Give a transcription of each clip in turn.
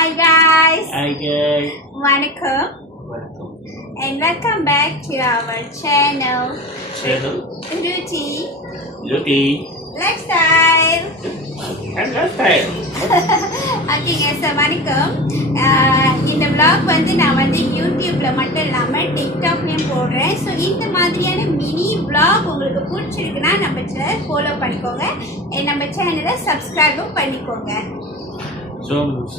Hi guys. Hi guys. Vanakkam. Welcome. And welcome back to our channel. Ruti. Lifestyle. And lifestyle. Okay guys, so வணக்கம். இந்த vlog வந்து நான் வந்து YouTubeல மட்டும் இல்லாம TikTokலயும் போடுறேன். ஸோ இந்த மாதிரியான மினி vlog உங்களுக்கு பிடிச்சிருக்குன்னா நம்ம சேனல் ஃபாலோ பண்ணிக்கோங்க. நம்ம சேனலை சப்ஸ்கிரைபும் பண்ணிக்கோங்க. ஸோ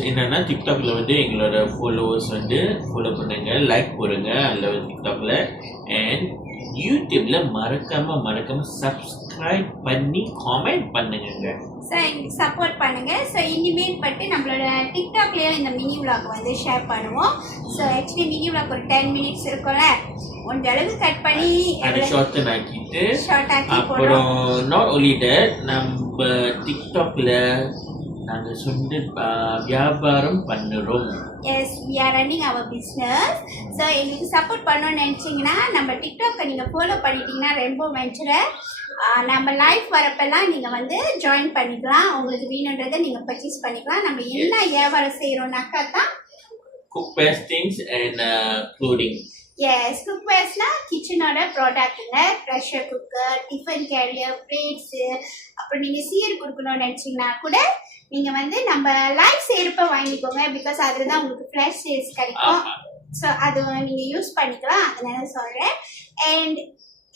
என்னன்னா டிக்டாக்ல வந்து எங்களோட ஃபாலோவர்ஸ் வந்து ஃபாலோ பண்ணுங்க, லைக் போடுங்க அதில் டிக்டாக்ல. அண்ட் யூடியூப்ல மறக்காம சப்ஸ்கிரைப் பண்ணி காமெண்ட் பண்ணுங்க. ஸோ சப்போர்ட் பண்ணுங்க. ஸோ இனிமேல் பட்டு நம்மளோட டிக்டாக்லேயும் இந்த மினி விளாக் வந்து ஷேர் பண்ணுவோம். ஸோ ஆக்சுவலி மினி விளாக் ஒரு 10 minutes இருக்கும்ல, ஒன்ற அளவு கட் பண்ணி ஷார்ட் ஆக்கிட்டு அப்புறம் நாட் ஒன்லி தட் நம்ம டிக்டாக்ல நாங்கள் சொந்த வியாபாரம் பண்ணுறோம். Yes, we are running our business. So எங்களுக்கு சப்போர்ட் பண்ணணும்னு நினச்சிங்கன்னா நம்ம டிக்டாக்கை நீங்கள் ஃபாலோ பண்ணிட்டீங்கன்னா ரெம்போ வெஞ்சரை நம்ம லைஃப் வரப்பெல்லாம் நீங்கள் வந்து ஜாயின் பண்ணிக்கலாம். உங்களுக்கு வேணுன்றதை நீங்கள் பர்ச்சேஸ் பண்ணிக்கலாம். நம்ம என்ன வியாபாரம் செய்கிறோம்னாக்கா தான் cookware things and clothing. Yes, குக்வேர்ஸ்னால் கிச்சனோட ப்ராடக்ட்டுங்க. Pressure cooker, tiffin carrier, plates, அப்புறம் நீங்கள் சீர் கொடுக்கணும்னு நினச்சிங்கன்னா கூட நீங்கள் வந்து நம்ம லைஃப் செய்கிறப்ப வாங்கிக்கோங்க. பிகாஸ் அதில் தான் உங்களுக்கு ஃப்ரெஷ் சேல்ஸ் கிடைக்கும். ஸோ அது நீங்கள் யூஸ் பண்ணிக்கலாம், அதனால சொல்கிறேன். அண்ட்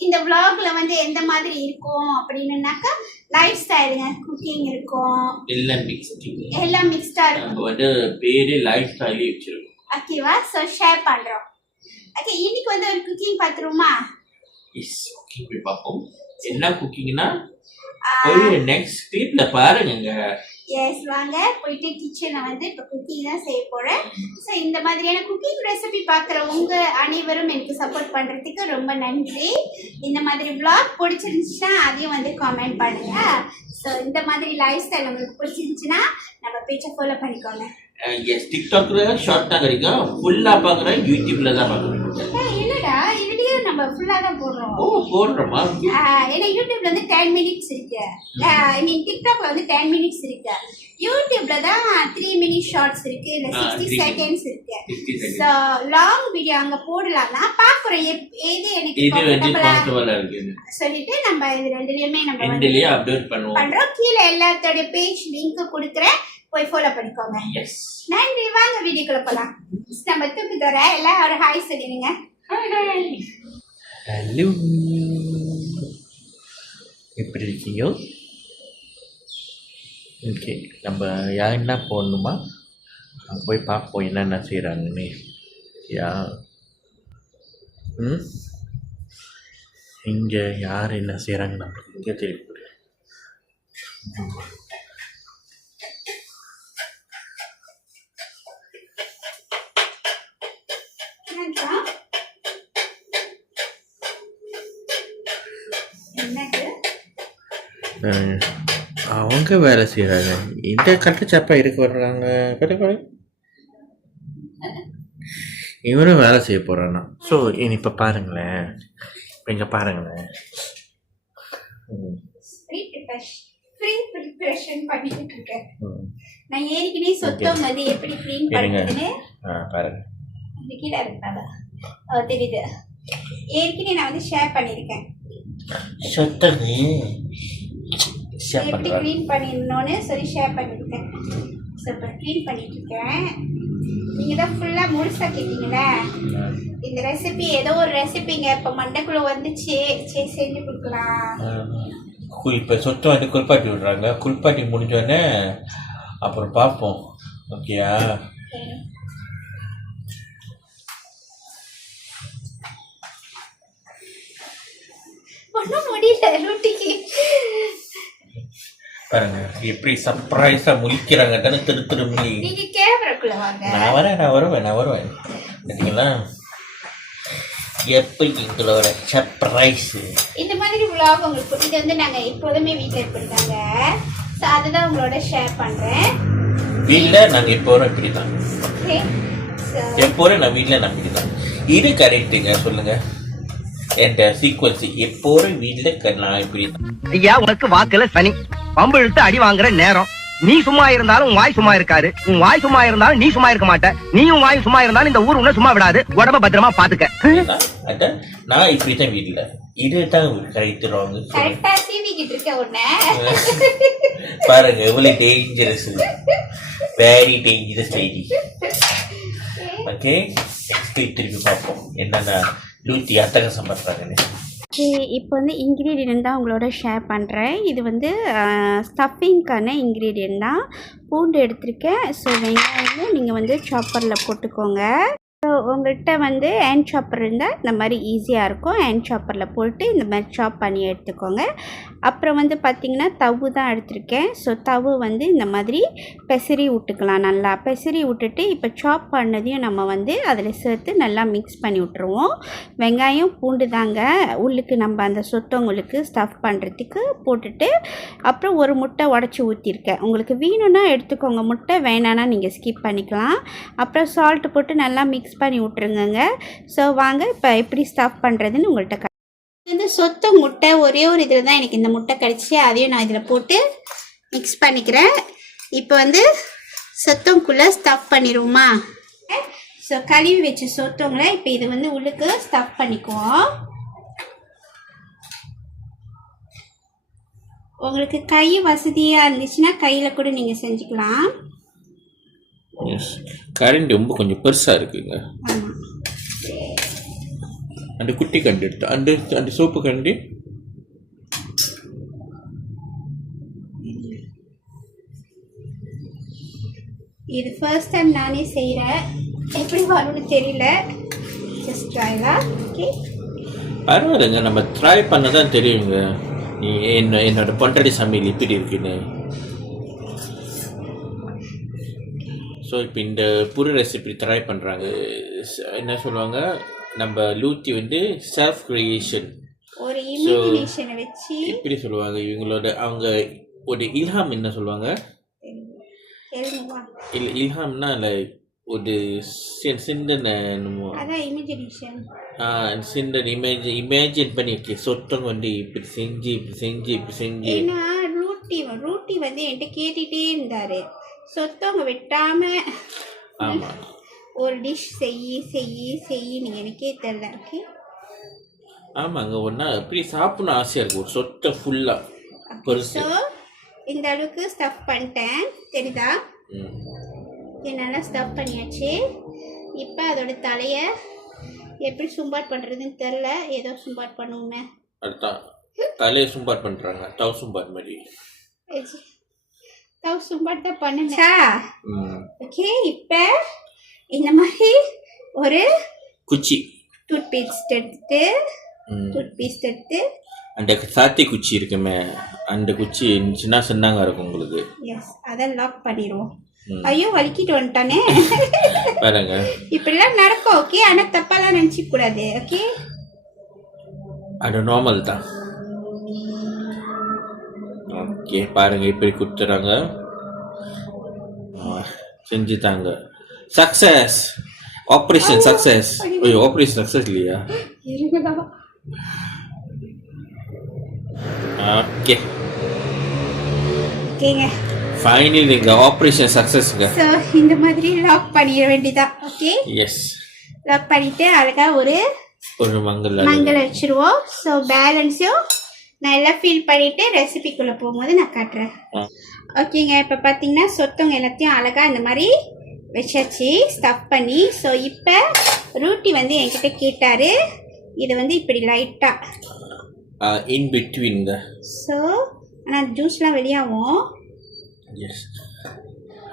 இந்த vlogல வந்து எந்த மாதிரி இருக்கும் அப்படின்னுனாக்கா லைஃப் ஸ்டைலுங்க, குக்கிங் இருக்கும், எல்லாம் மிக்ஸ்டாக இருக்கும். நம்ம வந்து பேரு லைஃப் ஸ்டைலே வச்சிருக்கோம். ஓகேவா? ஸோ ஷேர் பண்ணுறோம். ஓகே, இன்னைக்கு வந்து ஒரு குக்கிங் பார்த்துருவோமா? எஸ், குக்கிங் போய் பார்ப்போம். என்ன குக்கிங்னா போய் நெக்ஸ்ட் கிளிப்ல பாருங்க. எஸ், வாங்க போயிட்டு கிச்சனை வந்து இப்போ குக்கிங் தான் செய்ய போகிறேன். ஸோ இந்த மாதிரியான குக்கிங் ரெசிபி பார்க்குற உங்கள் அனைவரும் எனக்கு சப்போர்ட் பண்ணுறதுக்கு ரொம்ப நன்றி. இந்த மாதிரி vlog பிடிச்சிருந்துச்சுன்னா அதையும் வந்து காமெண்ட் பண்ணுங்கள். ஸோ இந்த மாதிரி லைஃப் ஸ்டைல் உங்களுக்கு பிடிச்சிருந்துச்சுன்னா நம்ம பேஜை ஃபாலோ பண்ணிக்கோங்க. எஸ், டிக்டாக்ல ஷார்ட் தான் கிடைக்கும், ஃபுல்லாக பார்க்குறேன் யூடியூப்ல தான் பார்க்குறேன். இல்லைடா, இதுலேயும் நம்ம ஃபுல்லாக தான் போடுறோம். ஓ, போடுறோமா? ஏன்னா யூடியூப்ல வந்து 10 minutes இருக்கு. ஐ மீன் டிக்டாக்ல வந்து 10 minutes இருக்கு. யூடியூப்ல தான் 3 minute ஷார்ட்ஸ் இருக்கு, இல்லை 60 seconds இருக்கு. ஸோ லாங் வீடியோ அங்கே போடலாம்னா பார்க்குறோம் எது எனக்கு கம்ஃபர்டபுளா இருக்கு சொல்லிட்டு நம்ம இது ரெண்டுலையுமே நம்ம ரெண்டுலயே அப்டேட் பண்றோம். கீழே எல்லாத்தோட பேஜ் லிங்க் கொடுக்குறேன், போய் ஃபாலோ பண்ணிக்கோங்க. நன்றி. வாங்க வீடியோக்குள்ள போலாம். நம்ம தூக்கு தர எல்லாம் ஒரு ஹாய் சொல்லிடுங்க. ஹலோ, எப்படி இருக்கீங்க? ஓகே, நம்ம யார் என்ன போடணுமா போய் பார்ப்போம் என்னென்ன செய்கிறாங்கன்னு. யா இங்கே யார் என்ன செய்கிறாங்க நம்மளுக்கு இங்கே தெரியும். அவங்க வேலை செய்கிறாங்க, இந்த கட்டுச்சப்பா இருக்க வர்றாங்க. இவரும் வேலை செய்ய போகிறான்னா. ஸோ இப்போ பாருங்களேன், இப்போ இங்கே பாருங்களேன், பண்ணிட்டு இருக்கேன். நான் ஏற்கனவே சொத்தம் வந்து எப்படி க்ளீன் பண்ணுறதுன்னு பாருங்க. கீழே இருந்தாங்க தெரியுது. ஏற்கனவே நான் வந்து ஷேர் பண்ணியிருக்கேன் எப்படி க்ளீன் பண்ணிடணும்னு சொல்லி ஷேர் பண்ணியிருக்கேன். ஸோ இப்போ க்ளீன் பண்ணிட்டு இருக்கேன். நீங்கள் தான் ஃபுல்லாக முழுசாக கேட்டீங்களே. இந்த ரெசிபி ஏதோ ஒரு ரெசிபிங்க இப்போ மண்டைக்குள்ளே வந்துச்சு, சரி செஞ்சு கொடுக்கலாம். இப்போ சொத்தை வந்து குளிப்பாட்டி விடுறாங்க. குளிப்பாட்டி முடிஞ்சோடனே அப்புறம் பார்ப்போம். ஓகேயா? ஒன்றும் முடியல ரொட்டிக்கு. பாருங்க எப்படி சர்ப்ரைஸா முழிக்கிறாங்க தானே, திருமணி. நீங்க கேமராக்குள்ள வாங்க. நான் வருவேன் சரிங்களா? எப்போ எங்களோட சர்ப்ரைஸ் இந்த மாதிரி vlog உங்களுக்கு இது வந்து நாங்க எப்போதுமே வீட்டில் இருப்பாங்க. ஸோ அதுதான் உங்களோட ஷேர் பண்றேன். வீட்டில் நாங்கள் எப்போதும் இப்படி தான். எப்போதும் நான் வீட்டில் நான் இப்படி தான். இது கரெக்டுங்க, சொல்லுங்க. என்ற சீக்வன்ஸ் எப்போதும் வீட்டில் நான் இப்படி தான். ஐயா, உனக்கு வாக்குல சனி பம்பு இழுத்து அடி வாங்குற நேரம் நீ சும்மா இருந்தாலும் உன் வாய் சும்மா இருக்காரு, உன் வாய் சும்மா இருந்தாலும் நீ சும்மா இருக்க மாட்ட, நீயும் வாய் சும்மா இருந்தாலும் இந்த ஊர் உன்னை சும்மா விடாது. உடம்ப பத்திரமா பாத்துக்க. அதான் நான் இப்படித்தான் வீட்டுல இதுதான் கரெக்ட் ராங் கரெக்டா சீவிக்கிட்டு இருக்க உடனே பாருங்க எவ்வளவு dangerous, very dangerous lady. Okay திருப்பி பார்ப்போம் என்னென்ன லூத்தி அட்டகாசம் பண்றாங்கன்னு. இப்போ வந்து இன்க்ரீடியன்ட் தான் உங்களோட ஷேர் பண்ணுறேன். இது வந்து ஸ்டஃபிங்க்கான இன்க்ரீடியன்ட் தான். பூண்டு எடுத்திருக்கேன். ஸோ வெங்காயம் நீங்கள் வந்து சாப்பரில் போட்டுக்கோங்க. ஸோ உங்கள்கிட்ட வந்து ஹேண்ட் சாப்பர் இருந்தால் இந்த மாதிரி ஈஸியாக இருக்கும். ஹேண்ட் சாப்பரில் போட்டு இந்த மாதிரி சாப் பண்ணி எடுத்துக்கோங்க. அப்புறம் வந்து பார்த்திங்கன்னா தவு தான் எடுத்திருக்கேன். ஸோ தவு வந்து இந்த மாதிரி பெசரி விட்டுக்கலாம். நல்லா பெசரி விட்டுட்டு இப்போ சாப் பண்ணதையும் நம்ம வந்து அதில் சேர்த்து நல்லா மிக்ஸ் பண்ணி விட்ருவோம். வெங்காயம் பூண்டு தாங்க உள்ளுக்கு நம்ம அந்த சொத்தவங்களுக்கு ஸ்டஃப் பண்ணுறதுக்கு போட்டுட்டு அப்புறம் ஒரு முட்டை உடச்சி ஊற்றிருக்கேன். உங்களுக்கு வேணும்னா எடுத்துக்கோங்க, முட்டை வேணான்னா நீங்கள் ஸ்கிப் பண்ணிக்கலாம். அப்புறம் சால்ட்டு போட்டு நல்லா மிக்ஸ் பண்ணி விட்ருங்க. ஸோ வாங்க இப்போ எப்படி ஸ்டஃப் பண்ணுறதுன்னு உங்கள்கிட்ட வந்து சொத்த முட்டை ஒரே ஒரு இதில் தான் எனக்கு இந்த முட்டை கிடச்சி, அதையும் நான் இதில் போட்டு மிக்ஸ் பண்ணிக்கிறேன். இப்போ வந்து சொத்தங்குள்ளே ஸ்டஃப் பண்ணிடுவோமா. ஸோ கழுவி வச்ச சொத்தவங்களை இப்போ இது வந்து உள்ளுக்கு ஸ்டஃப் பண்ணிக்குவோம். உங்களுக்கு கை வசதியாக இருந்துச்சுன்னா கையில் கூட நீங்கள் செஞ்சுக்கலாம். கரண்டி ரொம்ப கொஞ்சம் பெருசா இருக்குங்க. ஆமாம், அந்த குட்டி கரண்டி எடுத்து அந்த சோப்பு கரண்டி இது ஃபர்ஸ்ட் டைம் நானே செய்கிறேன். எப்படி வரும்னு தெரியல. ஜஸ்ட் ட்ரைலாம். ஓகே பரவாயில்லைங்க, நம்ம ட்ரை பண்ண தான் தெரியுங்க நீ என்னோட பொண்டாட்டி சமையல் இப்படி இருக்குன்னு. ஸோ இப்போ இந்த புது ரெசிபி ட்ரை பண்ணுறாங்க. என்ன சொல்லுவாங்க, நம்ம லூத்தி வந்து செல்ஃப் கிரியேஷன், ஒரு இமேஜினேஷனை வச்சு இப்படி சொல்லுவாங்க. இவங்களோட அவங்க ஒரு இல்ஹாம் என்ன சொல்லுவாங்க, இல்லை இல்ஹாம்னா லைக் ஒரு சிந்தனை, அதான் இமேஜினேஷன். சிந்தனை இமேஜின் பண்ணி ஓகே சொத்தவங்க வந்து இப்படி செஞ்சு இப்படி செஞ்சு இப்படி செஞ்சு. ஏன்னா ரூட்டி வந்து என்கிட்ட கேட்டுகிட்டே இருந்தார், சொத்தவங்க வெட்டாம ஆமாம் ஒரு டிஷ் செய்யின்னு எனக்கே தெரியல. ஓகே ஆமாங்க, ஒன்றா இப்படி சாப்பிடணும் ஆசையாக இருக்கும் ஒரு சொத்தை ஃபுல்லாக பெருசு. ஸோ இந்த அளவுக்கு ஸ்டஃப் பண்ணிட்டேன், தெரியுதா? நல்லா ஸ்டஃப் பண்ணியாச்சு. இப்போ அதோட தலையை எப்படி சும்பாட் பண்ணுறதுன்னு தெரில, ஏதோ சும்பாட் பண்ணுவோமே. அதுதான் தலையை சும்பாட் பண்ணுறாங்க, தவ் சும்பாட் மாதிரி. தவ் சும்பாட் தான் பண்ணுச்சா. ஓகே இப்போ இந்த மாதிரி ஒரு குச்சி டூத் பேஸ்ட் எடுத்து அந்த சாத்தி குச்சி இருக்குமே, அந்த குச்சி சின்ன சின்னங்க இருக்கும் உங்களுக்கு. எஸ், அதை லாக் பண்ணிடுவோம். ஐயோ வலிக்கிட்டு வந்துட்டானே பாருங்க, இப்படிலாம் நடக்கும். ஓகே, ஆனால் தப்பாலாம் நினச்சிக்க கூடாது. ஓகே அது நார்மல் தான். ஓகே பாருங்க இப்படி கொடுத்துறாங்க, செஞ்சுட்டாங்க. Success, operation success. ஐயோ ஆப்ரேஷன் சக்சஸ் இல்லையா? ஓகே ஓகேங்க, ஃபைனலி நீங்க ஆப்ரேஷன் சக்சஸ்ங்க. ஸோ இந்த மாதிரி லாக் பண்ணிட வேண்டியதா. ஓகே எஸ், லாக் பண்ணிட்டு அழகா ஒரு மங்கல் வச்சிருவோம். ஸோ பேலன்ஸும் நான் எல்லாம் ஃபில் பண்ணிட்டு ரெசிபிக்குள்ளே போகும்போது நான் காட்டுறேன். ஓகேங்க, இப்போ பார்த்தீங்கன்னா சொத்தவங்க எல்லாத்தையும் அழகாக இந்த மாதிரி வச்சாச்சு ஸ்டஃப் பண்ணி. ஸோ இப்போ ரூட்டி வந்து என்கிட்ட கேட்டார், இது வந்து இப்படி லைட்டாக இன் பிட்வீன்ங்க. ஸோ ஆனால் ஜூஸ்லாம் வெளியாகும். எஸ்,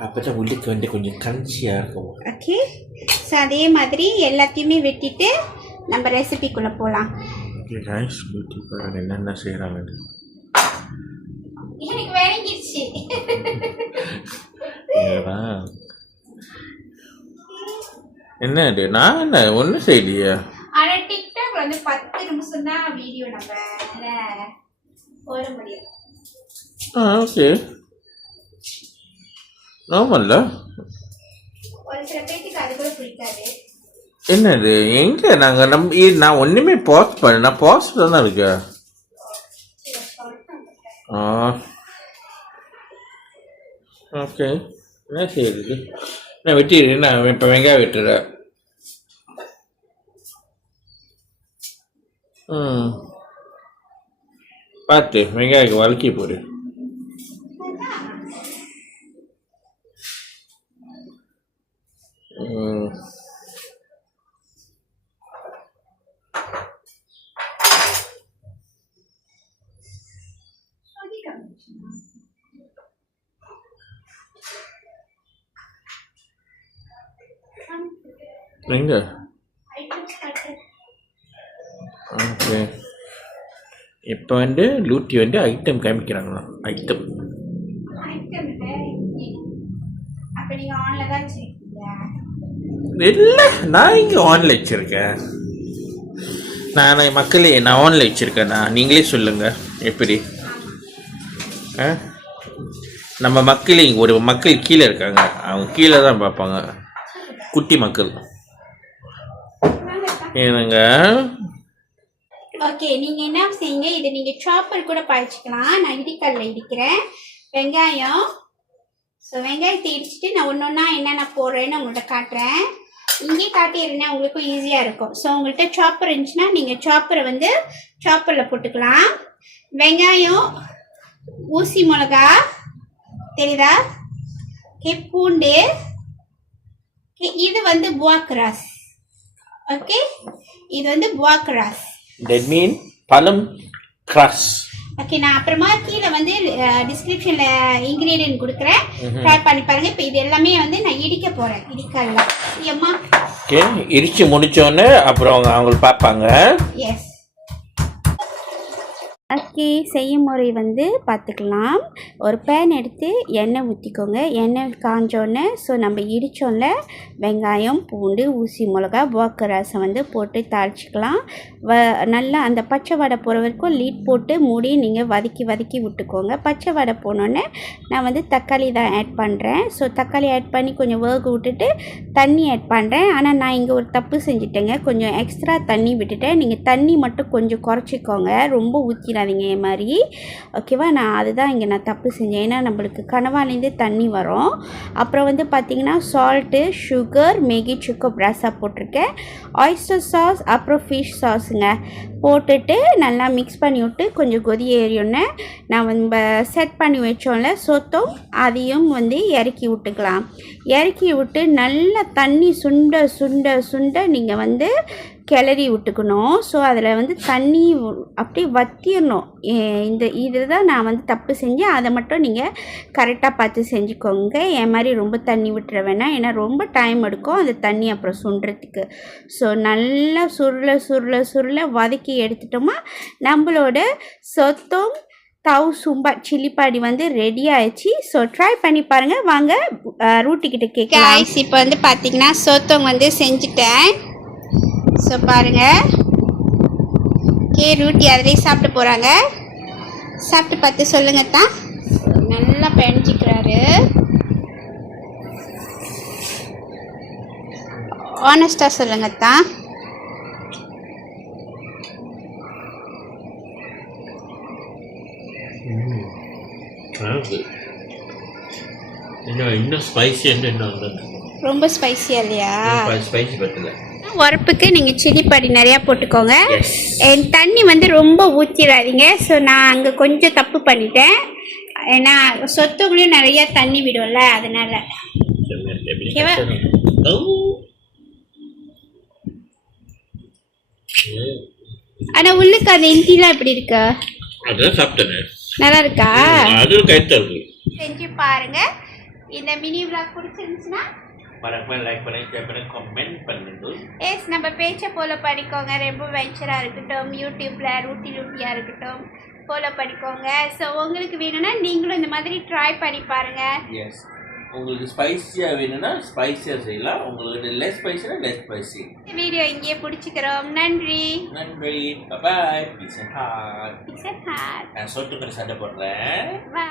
அப்போ தான் உள்ளுக்கு வந்து கொஞ்சம் கன்சியாக இருக்கும். ஓகே, ஸோ அதே மாதிரி எல்லாத்தையுமே வெட்டிட்டு நம்ம ரெசிபிக்குள்ளே போகலாம். ஓகே கைஸ், பியூட்டி பாருங்க என்னென்ன செய்கிறாங்க. எனக்கு வேங்கிடுச்சு. என்ன இது, நான் என்ன ஒன்றும் செய்யலையா? ஆனால் டிக்டாக்ல வந்து 10 நிமிஷம் தான் வீடியோ நம்ம போட முடியும். ஓகே நார்மல்ல. ஒரு சில பேருக்கு அது கூட பிடிக்காது. என்னது எங்க நான் ஒண்ணுமே பாஸ் பண்ண, நான் பாஸ் தான் இருக்கு. ஓகே என்ன செய்யுது நான் வெட்டிடு நான் இப்போ வெங்காயம் வெட்டுறேன் பார்த்து வெங்காயம் வதக்கி போடு எங்க ஓகே இப்போ வந்து லூட்டி வந்து ஐட்டம் காமிக்கிறாங்களாம் ஐட்டம் இல்லை நான் இங்கே ஆன்ல வச்சுருக்கேன் நான் மக்களே நான் ஆன்ல வச்சுருக்கேண்ணா நீங்களே சொல்லுங்கள் எப்படி நம்ம மக்களே இங்கே ஒரு மக்கள் கீழே இருக்காங்க அவங்க கீழே தான் பார்ப்பாங்க குட்டி மக்கள் ஏனுங்க ஓகே நீங்கள் என்ன செய்யுங்க இதை நீங்கள் சாப்பர் கூட பாய்ச்சிக்கலாம் நான் இடிக்கல்ல இடிக்கிறேன் வெங்காயம் ஸோ வெங்காயத்தை இடிச்சிட்டு நான் ஒன்று ஒன்றா என்னென்ன போடுறேன்னு உங்கள்கிட்ட காட்டுறேன் இங்கே காட்டிடுறேன்னா உங்களுக்கும் ஈஸியாக இருக்கும் ஸோ உங்கள்கிட்ட சாப்பர் இருந்துச்சுன்னா நீங்கள் சாப்பரை வந்து சாப்பரில் போட்டுக்கலாம் வெங்காயம் ஊசி மிளகா தெரியுதா ஓகே பூண்டு இது வந்து புவாக்ராஸ் ஓகே இது வந்து புவாக்ராஸ் that mean பழம் கிராஸ் ஓகே நான் அப்புறமா கீழே வந்து டிஸ்கிரிப்ஷன்ல இன்கிரீடியன்ட் கொடுக்குறேன் ட்ரை பண்ணி பாருங்க இப்போ இது எல்லாமே வந்து நான் இடிக்க போறேன் இடிக்கல அம்மா ஓகே இடிச்சு முடிச்சோன்னே அப்புறம் அவங்க பார்ப்பாங்க எஸ் ஓகே செய்யும் முறை வந்து பார்த்துக்கலாம் ஒரு பேன் எடுத்து எண்ணெய் ஊற்றிக்கோங்க எண்ணெய் காஞ்சோன்னே ஸோ நம்ம இடித்தோம்ல வெங்காயம் பூண்டு ஊசி மிளகா போக்கரசம் வந்து போட்டு தாளிச்சிக்கலாம் நல்லா அந்த பச்சை வடை போகிற வரைக்கும் லீட் போட்டு மூடி நீங்கள் வதக்கி விட்டுக்கோங்க பச்சை வடை போனோன்னே நான் வந்து தக்காளி தான் ஆட் பண்ணுறேன் ஸோ தக்காளி ஆட் பண்ணி கொஞ்சம் வேக விட்டுட்டு தண்ணி ஆட் பண்ணுறேன் ஆனால் நான் இங்கே ஒரு தப்பு செஞ்சுட்டேங்க கொஞ்சம் எக்ஸ்ட்ரா தண்ணி விட்டுட்டேன் நீங்கள் தண்ணி மட்டும் கொஞ்சம் குறைச்சிக்கோங்க ரொம்ப ஊற்றிடாதீங்க என் மாதிரி ஓகேவா நான் அதுதான் இங்கே நான் தப்பு செஞ்சேன் ஏன்னா நம்மளுக்கு கனவாலேருந்து தண்ணி வரும் அப்புறம் வந்து பார்த்திங்கன்னா சால்ட்டு சுகர் மேகி சுக்கு ப்ராஸாக போட்டிருக்கேன் ஆயிஸ்டர் சாஸ் அப்புறம் ஃபிஷ் சாஸுங்க போட்டுட்டு நல்லா மிக்ஸ் பண்ணி விட்டு கொஞ்சம் கொதி ஏறியோன்னே நான் வந்து செட் பண்ணி வச்சோம்ல சொத்தம் அதையும் வந்து இறக்கி விட்டுக்கலாம் இறக்கி விட்டு நல்லா தண்ணி சுண்ட நீங்கள் வந்து கிளறி விட்டுக்கணும் ஸோ அதில் வந்து தண்ணி அப்படியே வற்றிடணும் இதுதான் நான் வந்து தப்பு செஞ்சேன் அதை மட்டும் நீங்கள் கரெக்டாக பார்த்து செஞ்சுக்கோங்க என் மாதிரி ரொம்ப தண்ணி விட்டுற வேணாம் ஏன்னா ரொம்ப டைம் எடுக்கும் அந்த தண்ணி அப்புறம் சுண்டுறதுக்கு ஸோ நல்லா சுருள வதக்கி எடுத்துட்டோமா நம்மளோட சொத்தம் தவு சும்பா சில்லிப்பாடி வந்து ரெடி ஆயிடுச்சு ஸோ ட்ரை பண்ணி பாருங்கள் வாங்க ரூட்டிக்கிட்ட கேட்கலாம் இப்போ வந்து பார்த்தீங்கன்னா சொத்தம் வந்து செஞ்சுட்டேன் ஸோ பாருங்கள் ரூட்டி அதிலே சாப்பிட்டு போகிறாங்க சாப்பிட்டு பார்த்து சொல்லுங்க தான் நல்லா பயணிச்சிக்கிறாரு ஆனஸ்டாக சொல்லுங்க தான் இன்னும் ஸ்பைசி ரொம்ப ஸ்பைசியா இல்லையா ஸ்பைசி பத்தல உரப்புக்கு நீங்கள் சில்லிப்பொடி நிறையா போட்டுக்கோங்க என் தண்ணி வந்து ரொம்ப ஊற்றிடாதீங்க ஸோ நான் அங்கே கொஞ்சம் தப்பு பண்ணிட்டேன் ஏன்னா சொத்துக்குள்ளேயும் நிறையா தண்ணி விடும்ல அதனால ஓகேவா ஆனால் உள்ளுக்கு அந்த இஞ்சிலாம் எப்படி இருக்கு அதான் சாப்பிட்டேன் நல்லா இருக்கா அது கைத்தா இருக்கு செஞ்சு பாருங்க இந்த மினி விளாக் பிடிச்சிருந்துச்சுன்னா மறக்காம லைக் பண்ணி ஷேர் பண்ணி கமெண்ட் பண்ணுங்க எஸ் நம்ம பேச்சை ஃபாலோ பண்ணிக்கோங்க ரெம்போ வெஞ்சராக இருக்கட்டும் யூடியூப்ல ரூட்டியாக இருக்கட்டும் ஃபாலோ பண்ணிக்கோங்க ஸோ உங்களுக்கு வேணும்னா நீங்களும் இந்த மாதிரி ட்ரை பண்ணி பாருங்க எஸ் உங்களுக்கு ஸ்பைசியாக வேணும்னா ஸ்பைசியாக செய்யலாம் உங்களுக்கு லெஸ் ஸ்பைசினா லெஸ் ஸ்பைசி வீடியோ இங்கேயே பிடிச்சிக்கிறோம் நன்றி பாய் பீஸ் அண்ட் ஹார்ட் நான் நான் சொட்டு சண்டை போடுறேன்